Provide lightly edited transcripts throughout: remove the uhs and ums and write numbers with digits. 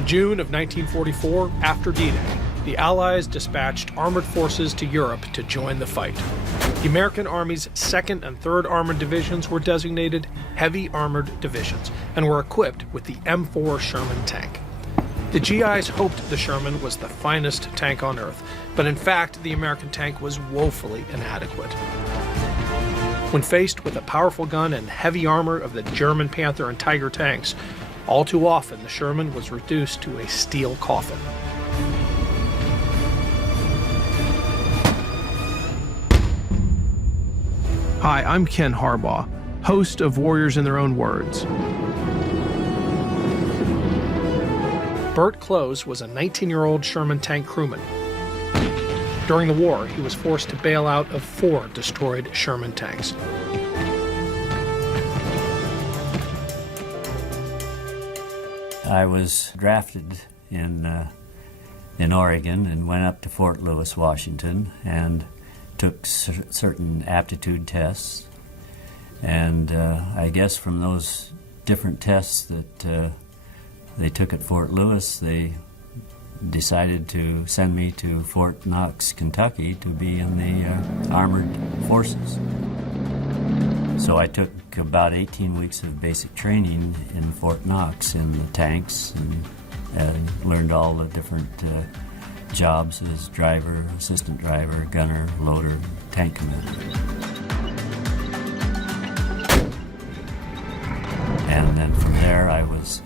In June of 1944, after D-Day, the Allies dispatched armored forces to Europe to join the fight. The American Army's 2nd and 3rd Armored Divisions were designated Heavy Armored Divisions and were equipped with the M4 Sherman tank. The GIs hoped the Sherman was the finest tank on Earth, but in fact, the American tank was woefully inadequate. When faced with the powerful gun and heavy armor of the German Panther and Tiger tanks, all too often the Sherman was reduced to a steel coffin. Hi, I'm Ken Harbaugh, host of Warriors in Their Own Words. Bert Close was a 19-year-old Sherman tank crewman. During the war, he was forced to bail out of 4 destroyed Sherman tanks. I was drafted in Oregon and went up to Fort Lewis, Washington, and took certain aptitude tests. And I guess from those different tests that they took at Fort Lewis, they decided to send me to Fort Knox, Kentucky to be in the armored forces. So I took about 18 weeks of basic training in Fort Knox in the tanks and learned all the different jobs as driver, assistant driver, gunner, loader, tank commander. And then from there I was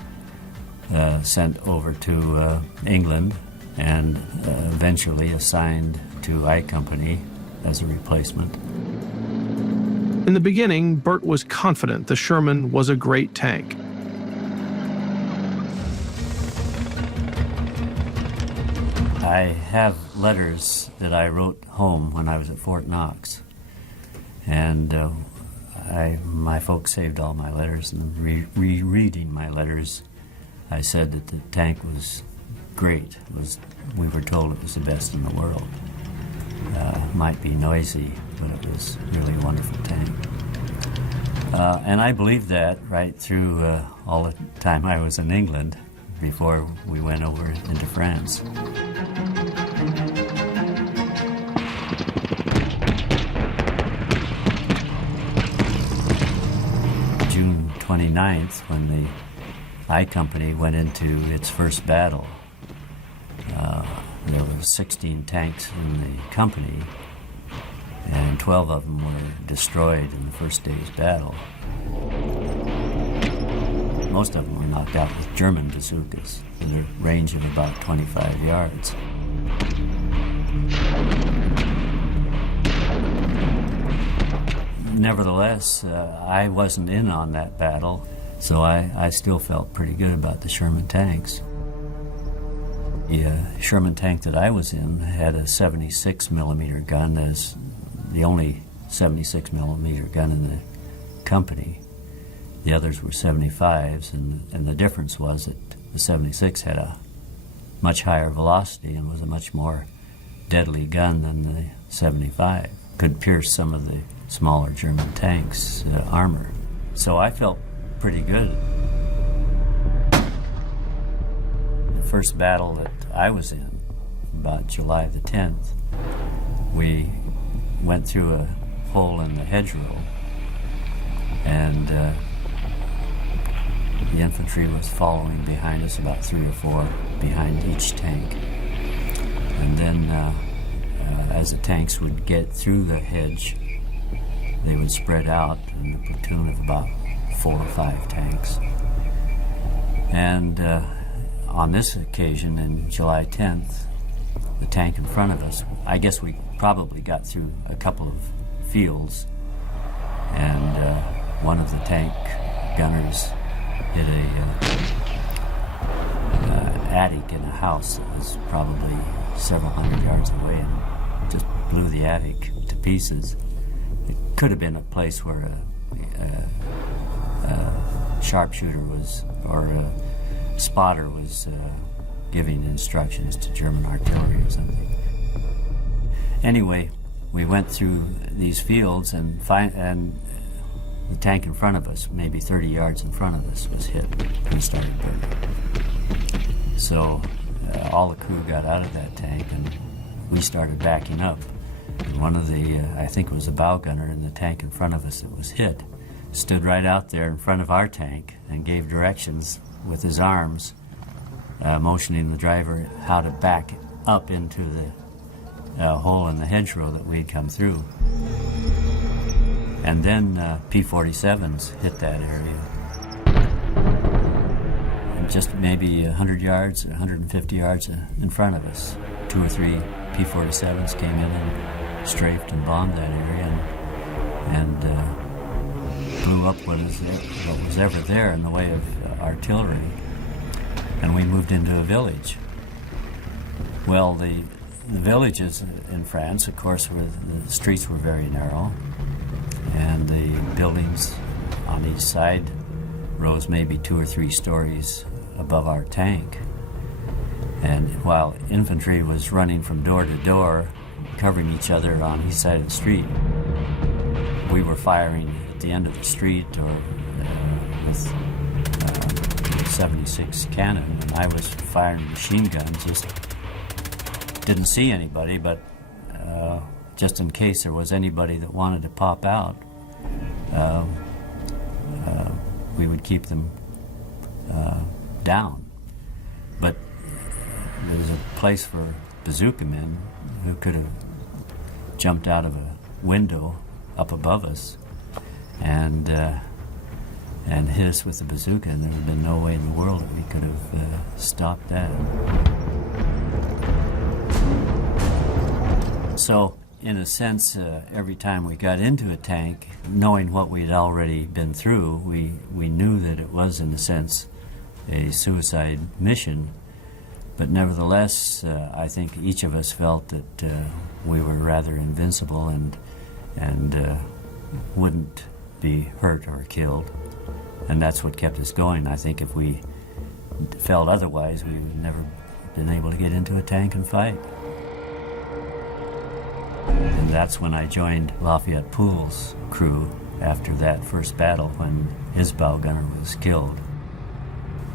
sent over to England and eventually assigned to I Company as a replacement. In the beginning, Bert was confident the Sherman was a great tank. I have letters that I wrote home when I was at Fort Knox, and my folks saved all my letters, and rereading my letters, I said that the tank was great. We were told it was the best in the world. Might be noisy, but it was really a wonderful tank. And I believed that right through all the time I was in England before we went over into France. June 29th, when the I Company went into its first battle, there were 16 tanks in the company, and 12 of them were destroyed in the first day's battle. Most of them were knocked out with German bazookas in a range of about 25 yards. Nevertheless, I wasn't in on that battle, so I still felt pretty good about the Sherman tanks. The Sherman tank that I was in had a 76 millimeter gun as the only 76 millimeter gun in the company. The others were 75s, and the difference was that the 76 had a much higher velocity and was a much more deadly gun than the 75. Could pierce some of the smaller German tanks' armor. So I felt pretty good. The first battle that I was in, about July the 10th, we went through a hole in the hedgerow, and the infantry was following behind us, about 3 or 4 behind each tank. And then as the tanks would get through the hedge, they would spread out in a platoon of about 4 or 5 tanks. And on this occasion, in July 10th, the tank in front of us, I guess we probably got through a couple of fields, and one of the tank gunners hit a attic in a house that was probably several hundred yards away and just blew the attic to pieces. It could have been a place where a sharpshooter was, or a spotter was giving instructions to German artillery or something. Anyway, we went through these fields, and the tank in front of us, maybe 30 yards in front of us, was hit and started burning. So all the crew got out of that tank, and we started backing up. And one of the, I think it was a bow gunner in the tank in front of us that was hit, stood right out there in front of our tank and gave directions with his arms, motioning the driver how to back up into the hole in the hedgerow that we'd come through. And then P-47s hit that area. And just maybe 100 yards, 150 yards in front of us, 2 or 3 P-47s came in and strafed and bombed that area and blew up what was ever there in the way of artillery. And we moved into a village. Well, the villages in France, of course, the streets were very narrow, and the buildings on each side rose maybe 2 or 3 stories above our tank. And while infantry was running from door to door, covering each other on each side of the street, we were firing at the end of the street or with 76 cannon, and I was firing machine guns. Just didn't see anybody, but just in case there was anybody that wanted to pop out, we would keep them down. But there was a place for bazooka men who could have jumped out of a window up above us and hit us with the bazooka, and there would have been no way in the world that we could have stopped that. So, in a sense, every time we got into a tank, knowing what we had already been through, we knew that it was, in a sense, a suicide mission. But nevertheless, I think each of us felt that we were rather invincible and wouldn't be hurt or killed. And that's what kept us going. I think if we felt otherwise, we would never been able to get into a tank and fight. And that's when I joined Lafayette Poole's crew after that first battle when his bow gunner was killed.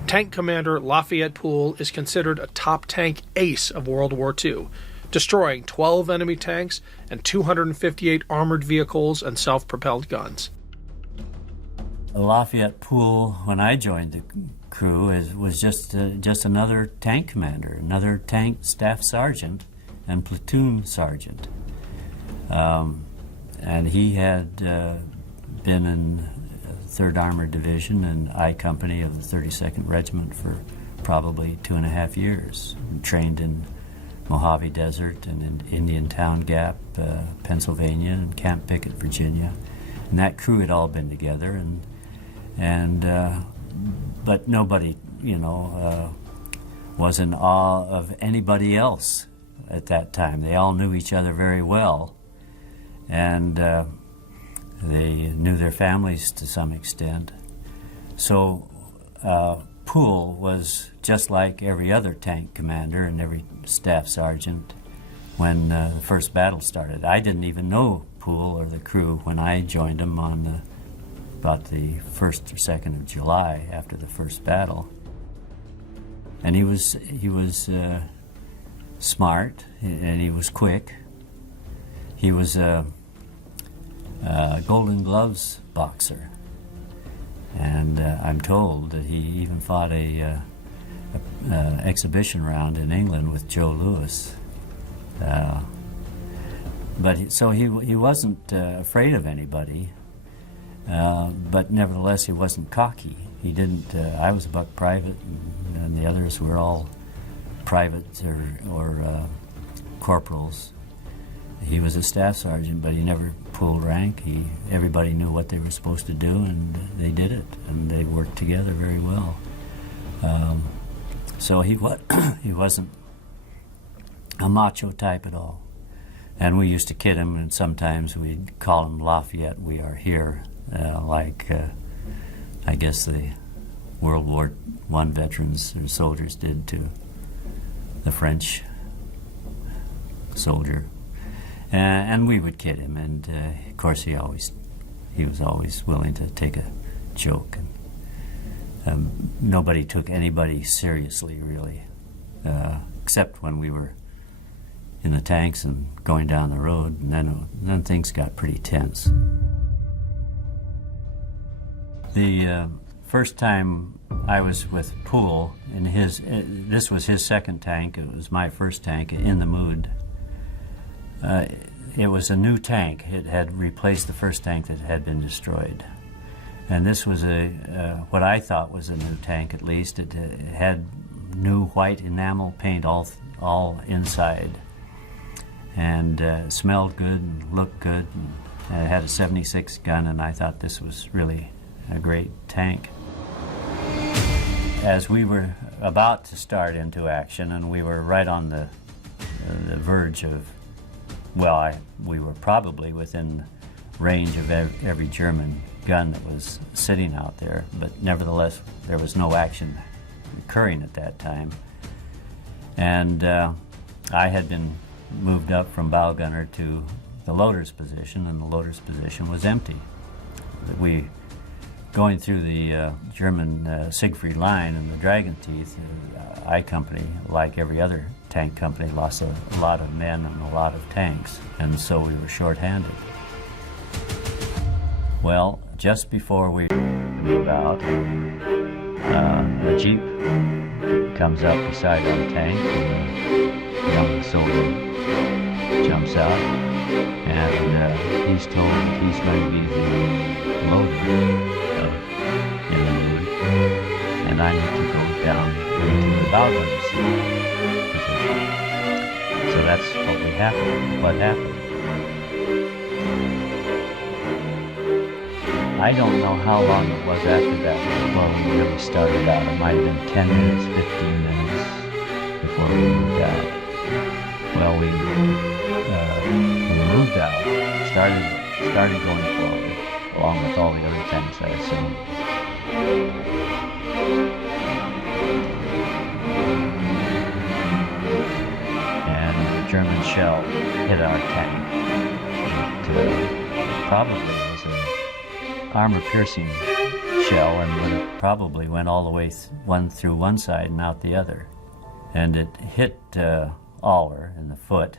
Tank Commander Lafayette Poole is considered a top tank ace of World War II, destroying 12 enemy tanks and 258 armored vehicles and self-propelled guns. Lafayette Poole, when I joined the crew, was just another tank commander, another tank staff sergeant and platoon sergeant. And he had been in 3rd Armored Division and I Company of the 32nd Regiment for probably 2.5 years. Trained in Mojave Desert and in Indian Town Gap, Pennsylvania, and Camp Pickett, Virginia. And that crew had all been together, but nobody, was in awe of anybody else at that time. They all knew each other very well, and they knew their families to some extent. So Poole was just like every other tank commander and every staff sergeant when the first battle started. I didn't even know Poole or the crew when I joined them on about the 1st or 2nd of July after the first battle. And he was smart, and he was quick. He was a Golden Gloves boxer, and I'm told that he even fought a exhibition round in England with Joe Louis. So he wasn't afraid of anybody, but nevertheless he wasn't cocky. He didn't. I was a buck private, and the others were all privates or corporals. He was a staff sergeant, but he never pulled rank. Everybody knew what they were supposed to do, and they did it, and they worked together very well. So he wasn't a macho type at all. And we used to kid him, and sometimes we'd call him Lafayette, we are here, I guess the World War I veterans or soldiers did to the French soldier. And we would kid him, and of course he was always willing to take a joke. And nobody took anybody seriously, really. except when we were in the tanks and going down the road, and then things got pretty tense. The first time I was with Poole in this was his second tank. It was my first tank in the Mood. It was a new tank. It had replaced the first tank that had been destroyed. And this was what I thought was a new tank, at least. It had new white enamel paint all inside. And smelled good and looked good. And it had a 76 gun, and I thought this was really a great tank. As we were about to start into action, and we were right on the verge of, we were probably within range of every German gun that was sitting out there, but nevertheless there was no action occurring at that time. And I had been moved up from bow gunner to the loader's position, and the loader's position was empty. Going through the German Siegfried line and the Dragon Teeth, I Company, like every other tank company, lost a lot of men and a lot of tanks, and so we were short-handed. Well, just before we move out, a Jeep comes up beside our tank, and a young soldier jumps out, and he's told that he's going to be the loader in the Mood, and I need to go down into the bow gunner's position. So that's what happened. I don't know how long it was after that before we really started out. It might have been 10 minutes, 15 minutes before we moved out. Well, when we moved out, started going forward, along with all the other tanks, I assume. And the German shell hit our tank. It probably was an armor-piercing shell, and probably went all the way through one side and out the other. And it hit Aller in the foot,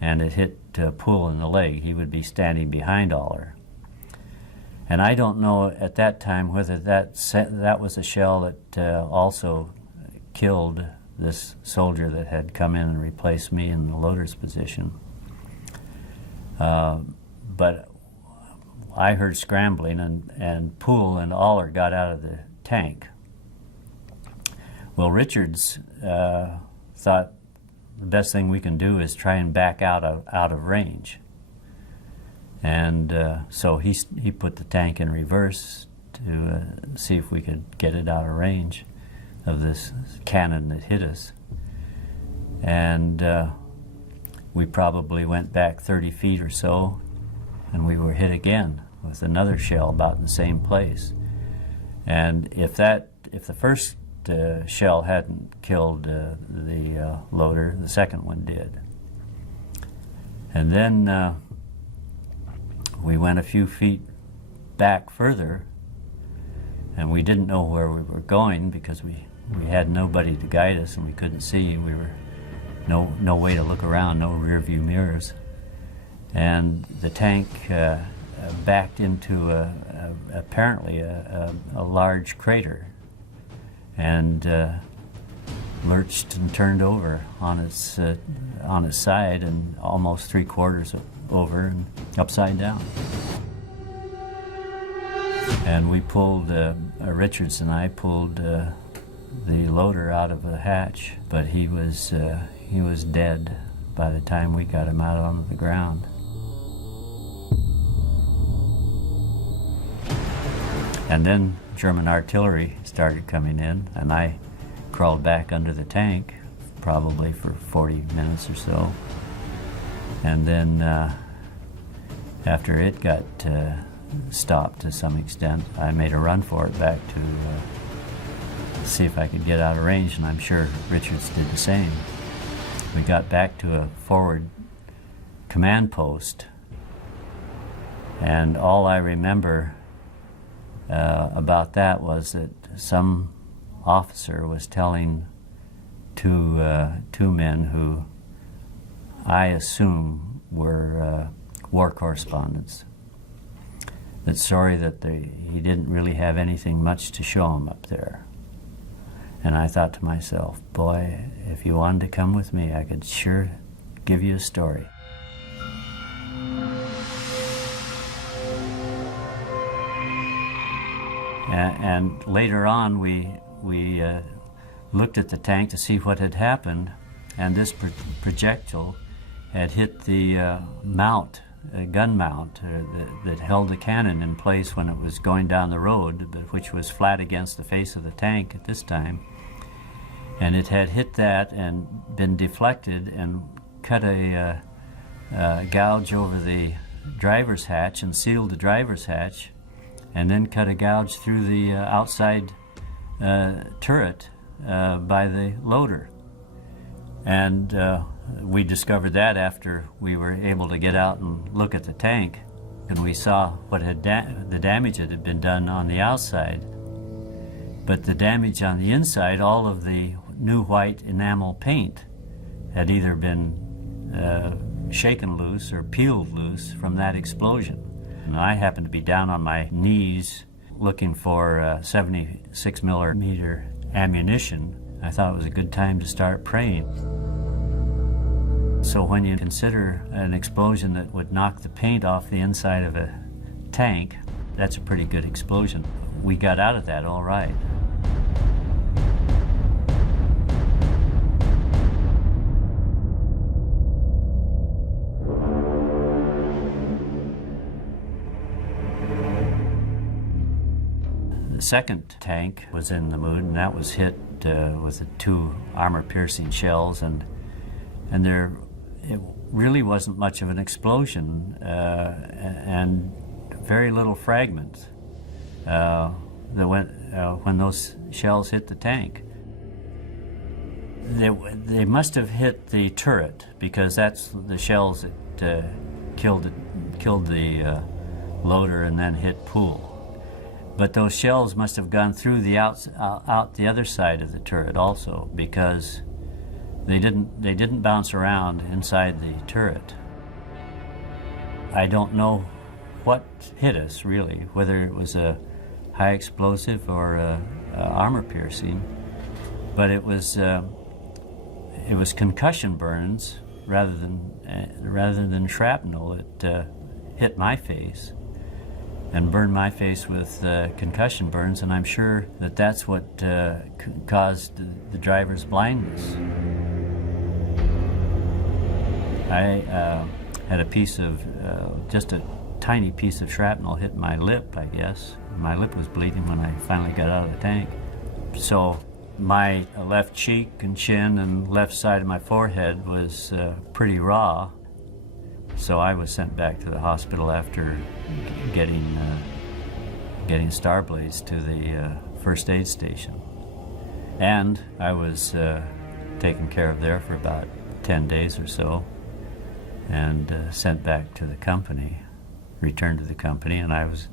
and it hit Poole in the leg. He would be standing behind Aller. And I don't know at that time whether that was a shell that also killed this soldier that had come in and replaced me in the loader's position. But I heard scrambling, and Poole and Aller got out of the tank. Well, Richards thought the best thing we can do is try and back out of range. And so he put the tank in reverse to see if we could get it out of range of this cannon that hit us. And we probably went back 30 feet or so, and we were hit again with another shell about in the same place. And if the first shell hadn't killed the loader, the second one did. And then we went a few feet back further, and we didn't know where we were going because we had nobody to guide us, and we couldn't see. We were no way to look around, no rear view mirrors. And the tank backed into apparently a large crater, and lurched and turned over on its side, and almost 3/4 over and upside down. And we pulled, Richards and I pulled the loader out of the hatch, but he was dead by the time we got him out onto the ground. And then German artillery started coming in, and I crawled back under the tank probably for 40 minutes or so. And then after it got stopped to some extent, I made a run for it back to see if I could get out of range, and I'm sure Richards did the same. We got back to a forward command post, and all I remember about that was that some officer was telling two men who I assume were war correspondents. But sorry that he didn't really have anything much to show him up there. And I thought to myself, boy, if you wanted to come with me, I could sure give you a story. And later on, we looked at the tank to see what had happened, and this projectile had hit the gun mount that held the cannon in place when it was going down the road, but which was flat against the face of the tank at this time. And it had hit that and been deflected and cut a gouge over the driver's hatch and sealed the driver's hatch, and then cut a gouge through the outside turret by the loader. And we discovered that after we were able to get out and look at the tank, and we saw what the damage that had been done on the outside. But the damage on the inside, all of the new white enamel paint had either been shaken loose or peeled loose from that explosion. And I happened to be down on my knees looking for 76 millimeter ammunition. I thought it was a good time to start praying. So when you consider an explosion that would knock the paint off the inside of a tank, that's a pretty good explosion. We got out of that all right. The second tank was in the mood, and that was hit with the 2 armor-piercing shells, and it really wasn't much of an explosion, and very little fragments that went when those shells hit the tank. They must have hit the turret, because that's the shells that killed the loader and then hit Poole. But those shells must have gone through the out the other side of the turret also, because they didn't bounce around inside the turret. I don't know what hit us really, whether it was a high explosive or a armor piercing, but it was concussion burns rather than shrapnel that hit my face and burned my face with concussion burns, and I'm sure that that's what caused the driver's blindness. I had a piece of, just a tiny piece of shrapnel hit my lip, I guess. My lip was bleeding when I finally got out of the tank. So my left cheek and chin and left side of my forehead was pretty raw. So I was sent back to the hospital after getting star blades to the first aid station. And I was taken care of there for about 10 days or so, and sent back to the company, returned to the company, and I was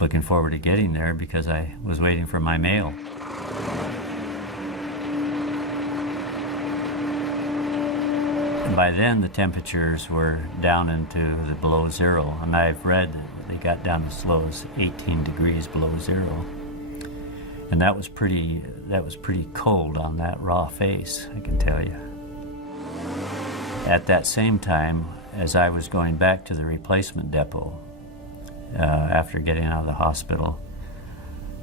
looking forward to getting there because I was waiting for my mail. And by then the temperatures were down into the below zero, and I've read that they got down as low as 18 degrees below zero. And that was pretty cold on that raw face, I can tell you. At that same time, as I was going back to the replacement depot, after getting out of the hospital,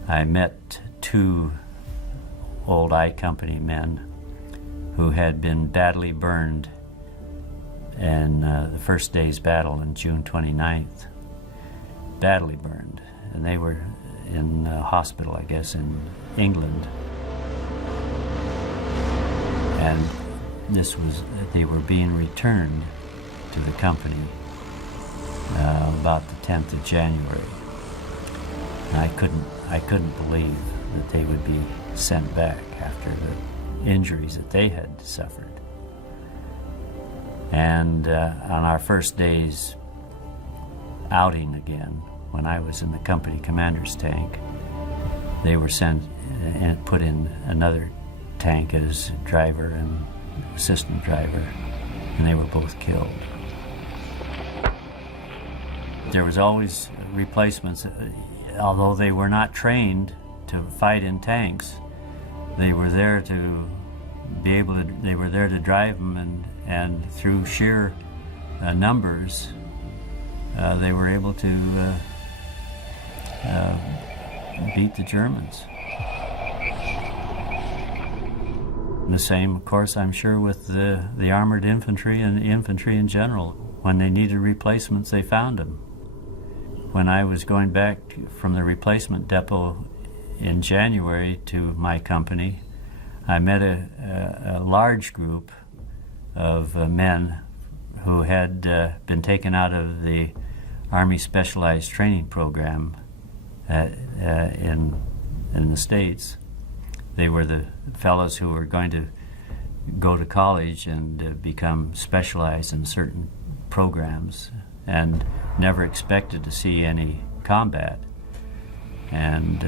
I met 2 old I Company men who had been badly burned in the first day's battle on June 29th. Badly burned. And they were in hospital, I guess, in England. And they were being returned to the company about the 10th of January. And I couldn't believe that they would be sent back after the injuries that they had suffered. And on our first day's outing again, when I was in the company commander's tank, they were sent and put in another tank as driver and assistant driver, and they were both killed. There was always replacements. Although they were not trained to fight in tanks, they were there to be able to, they were there to drive them, and through sheer numbers, they were able to beat the Germans. The same, of course, I'm sure, with the armored infantry and the infantry in general. When they needed replacements, they found them. When I was going back from the replacement depot in January to my company, I met a large group of men who had been taken out of the Army Specialized Training Program in the States. They were the fellows who were going to go to college and become specialized in certain programs and never expected to see any combat. And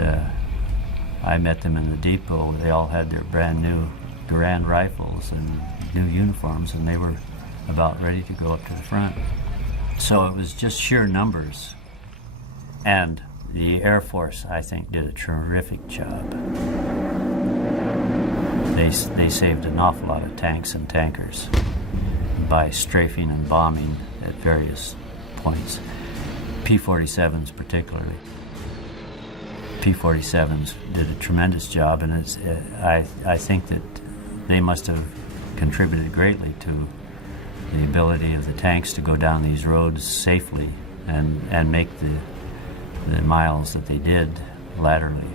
I met them in the depot. They all had their brand new Garand rifles and new uniforms, and they were about ready to go up to the front. So it was just sheer numbers. And the Air Force, I think, did a terrific job. They saved an awful lot of tanks and tankers by strafing and bombing at various points. P-47s particularly. P-47s did a tremendous job, and I think that they must have contributed greatly to the ability of the tanks to go down these roads safely and make the miles that they did laterally.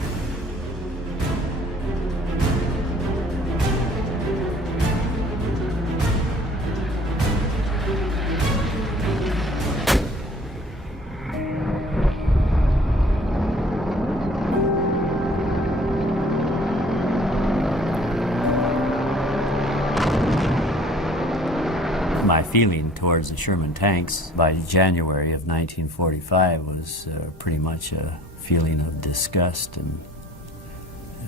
My feeling towards the Sherman tanks by January of 1945 was pretty much a feeling of disgust, and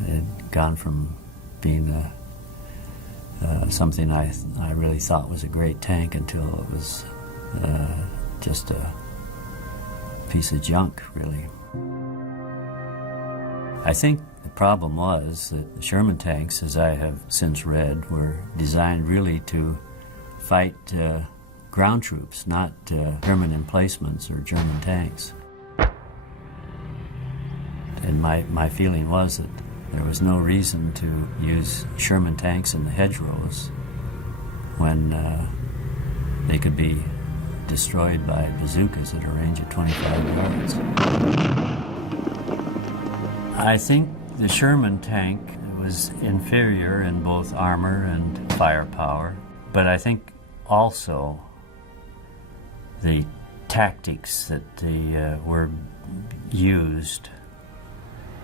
it had gone from being something I really thought was a great tank until it was just a piece of junk, really. I think the problem was that the Sherman tanks, as I have since read, were designed really to fight ground troops, not German emplacements or German tanks. And my feeling was that there was no reason to use Sherman tanks in the hedgerows when they could be destroyed by bazookas at a range of 25 yards. I think the Sherman tank was inferior in both armor and firepower, but I think also the tactics that they were used,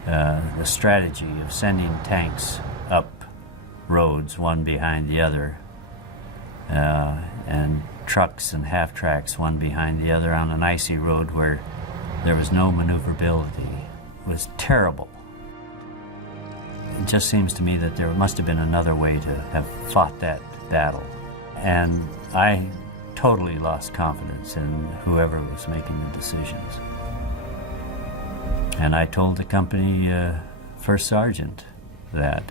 the strategy of sending tanks up roads one behind the other, and trucks and half-tracks one behind the other on an icy road where there was no maneuverability, was terrible. It just seems to me that there must have been another way to have fought that battle. And I totally lost confidence in whoever was making the decisions. And I told the company first sergeant that.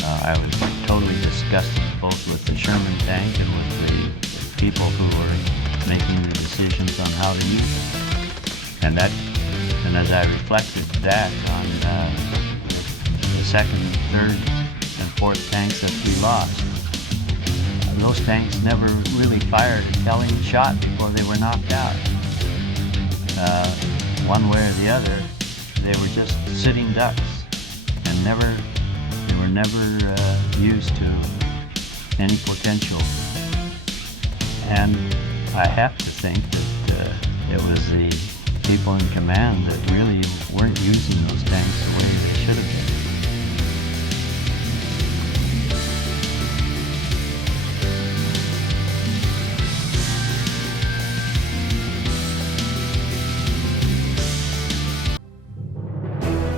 I was totally disgusted both with the Sherman tank and with the people who were making the decisions on how to use it. And as I reflected back on the second, third, and fourth tanks that we lost, those tanks never really fired a telling shot before they were knocked out. One way or the other, they were just sitting ducks, and they were never used to any potential. And I have to think that it was the people in command that really weren't using those tanks the way they should have been.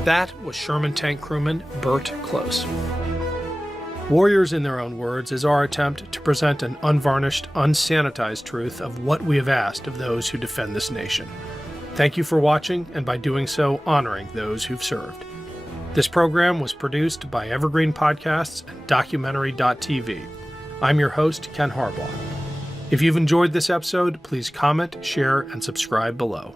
That was Sherman tank crewman Bert Close. Warriors in Their Own Words is our attempt to present an unvarnished, unsanitized truth of what we have asked of those who defend this nation. Thank you for watching, and by doing so, honoring those who've served. This program was produced by Evergreen Podcasts and Documentary.tv. I'm your host, Ken Harbaugh. If you've enjoyed this episode, please comment, share, and subscribe below.